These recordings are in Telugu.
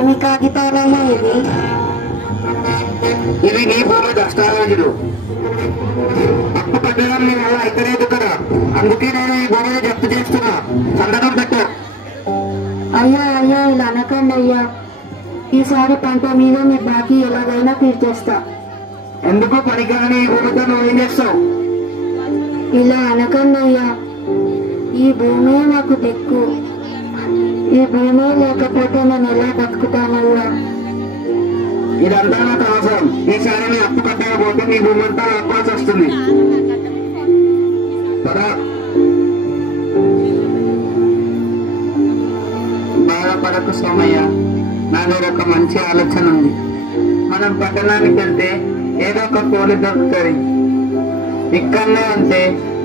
ఏమి కాగితాలయ్యా ఇవి? ఇవి నీ భూమి దస్తావేజులు. అప్పు కట్టడం నీ వల్ల అయితలేదు కదా, అందుకే నేను ఈ భూమిని జప్తు చేస్తున్నా. సంతకం పెట్టు. అయ్యా అయ్యా ఇలా అనకండి అయ్యా. ఈసారి పంట మీద మీ బాకీ ఎలాగైనా తీర్చేస్తా. ఎందుకు పనికిరాని ఈ భూమితో నువ్వు ఏం చేస్తావు? ఇలా అనకండి అయ్యా. ఈ భూమే నాకు దిక్కు. ఈ భూమి లేకపోతే నేను ఎలా బతుకుతానయ్యా? ఇదంతా నాకు అవసరం. ఈసారి నీ అప్పు కట్టకపోతే నీ భూమి అంతా ఆపాల్సి వస్తుంది. పదా. బాధపడకు సోమయ్య, నా దగ్గర ఒక మంచి ఆలోచన ఉంది. మనం పట్టణానికి వెళ్తే ఏదో ఒక కూలి దొరుకుతుంది. ఇక్కడనే ఉంటే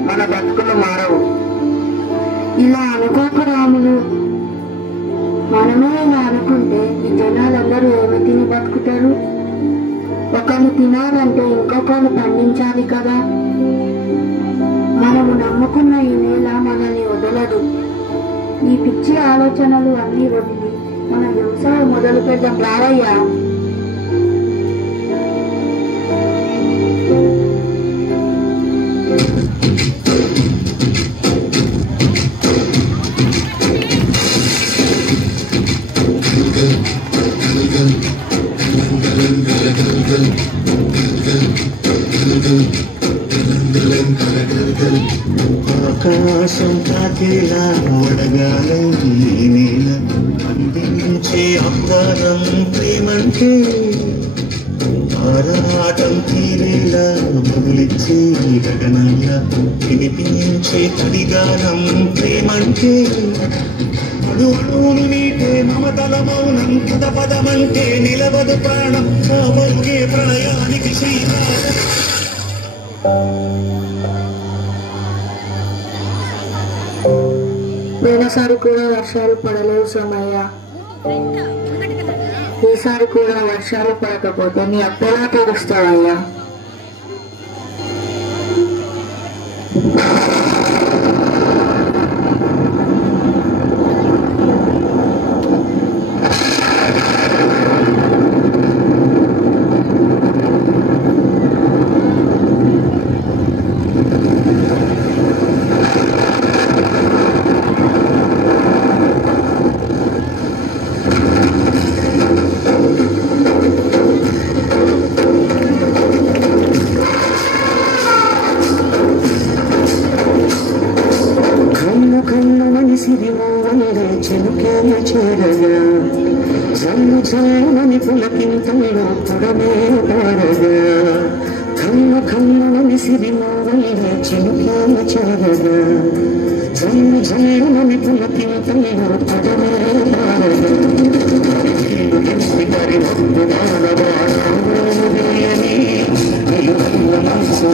మన బతుకులు మారవు. ఇలా అనుకోకు రాములు. మనమే ఇలా అనుకుంటే ఈ జనాలందరూ ఏమి తిని బతుకుతారు? ఒకళ్ళు తినాలంటే ఇంకొకళ్ళు పండించాలి కదా. మనము నమ్ముకున్న ఈ నేల మనల్ని వదలదు. ఈ పిచ్చి ఆలోచనలు అన్ని వదిలి మన వ్యవసాయం మొదలు పెడదాం రావయ్యా. ఆకాశం తాకేలా వడగాలి ఈ నేల అందించే అప్పారం ప్రేమంటే ఆరాటం తీరేలా బదులిచ్చే గగనంలా వినిపించే తడిగానం ప్రేమంటే అడుగును నీటే మమతల మౌనం పద పదమంటే నిలవదు ప్రాణం కాబోయే ప్రణయానికి శ్రీకారం. పోయినసారి కూడా వర్షాలు పడలేవు సోమయ్య. ఈసారి కూడా వర్షాలు పడకపోతే నీ అప్పెలా తీరుస్తావయ్యా? జల్లు జల్లుని పులకింతలో పొడమే పారగా కన్ను కన్నుని సిరిమోవైన చిలుకాల చేరగా జల్లు జల్లుని పులకింతలో పొడమే పారగా మనసు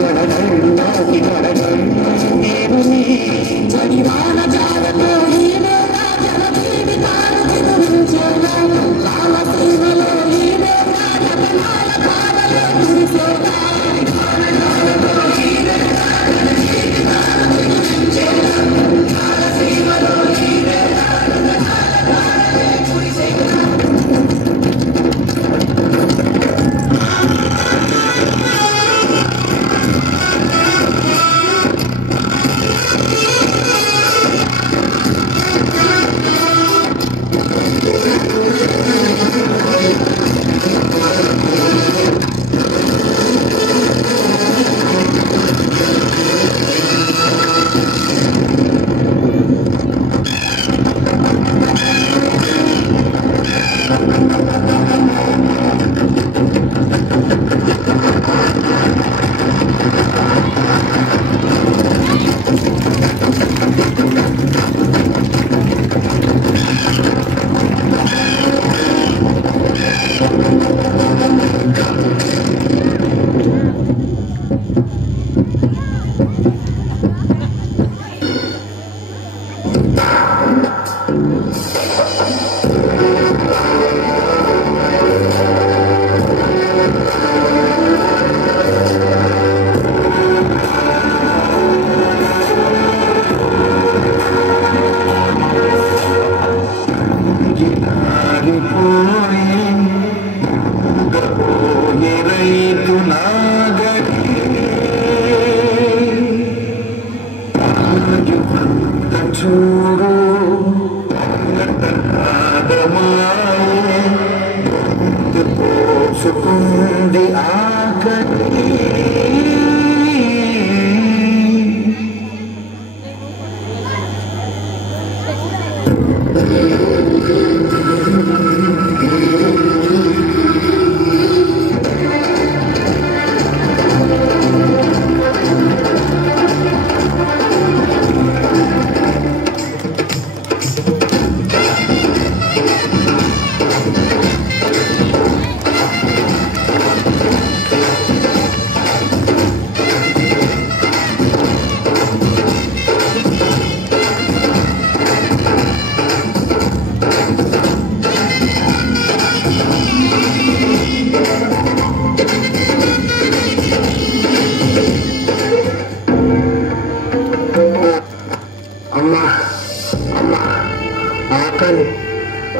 ఆకలి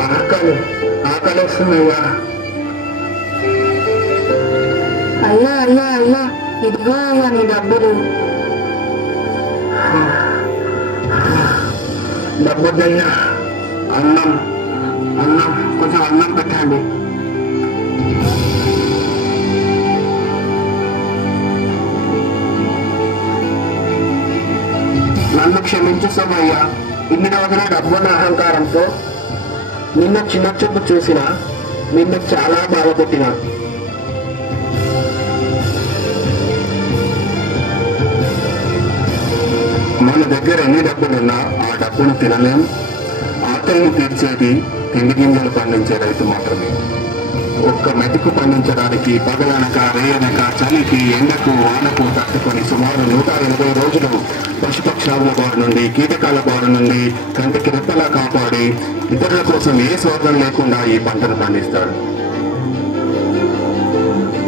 ఆకలి ఆకలిస్తుందయ్యా. అయ్యా అయ్యా అయ్యా, ఇదిగో అయ్యా నీ డబ్బులు. డబ్బుద్దయ్యా. అన్నం అన్నం కొంచెం అన్నం పెట్టండి. నన్ను క్షమించు సోమయ్య. ఇన్ని రోజుల డబ్బున్న అహంకారంతో నిన్న చిన్న చూపు చూసిన నిన్ను చాలా బాధపెట్టిన. మన దగ్గర ఎన్ని డబ్బులున్నా ఆ డబ్బును తినలేం. ఆకలిని తీర్చేది తిండి గింజలు పండించే రైతు మాత్రమే. ఒక్క మెతుకు పండించడానికి పగలనక రేయనక చలికి ఎండకు వానకు తట్టుకొని సుమారు 180 రోజులు పశుపక్షాల బారి నుండి కీటకాల బారి నుండి కంటికి రెప్పలా కాపాడి ఇతరుల కోసం ఏ స్వార్థం లేకుండా ఈ పంటను పండిస్తాడు.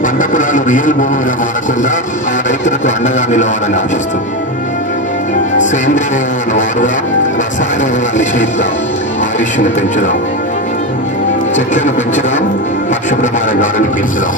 పంట పొలాలు రియల్ భూమిగా మారకుండా ఆ రైతులకు అండగా నిలవాలని ఆశిస్తూ సేంద్రియ వారుగా రసాయన నిషేధిద్దాం. ఆయుష్ను పెంచుదాం, చెట్లను పెంచుదాం, పరిశుభ్రమైన గాలిని పెంచుదాం.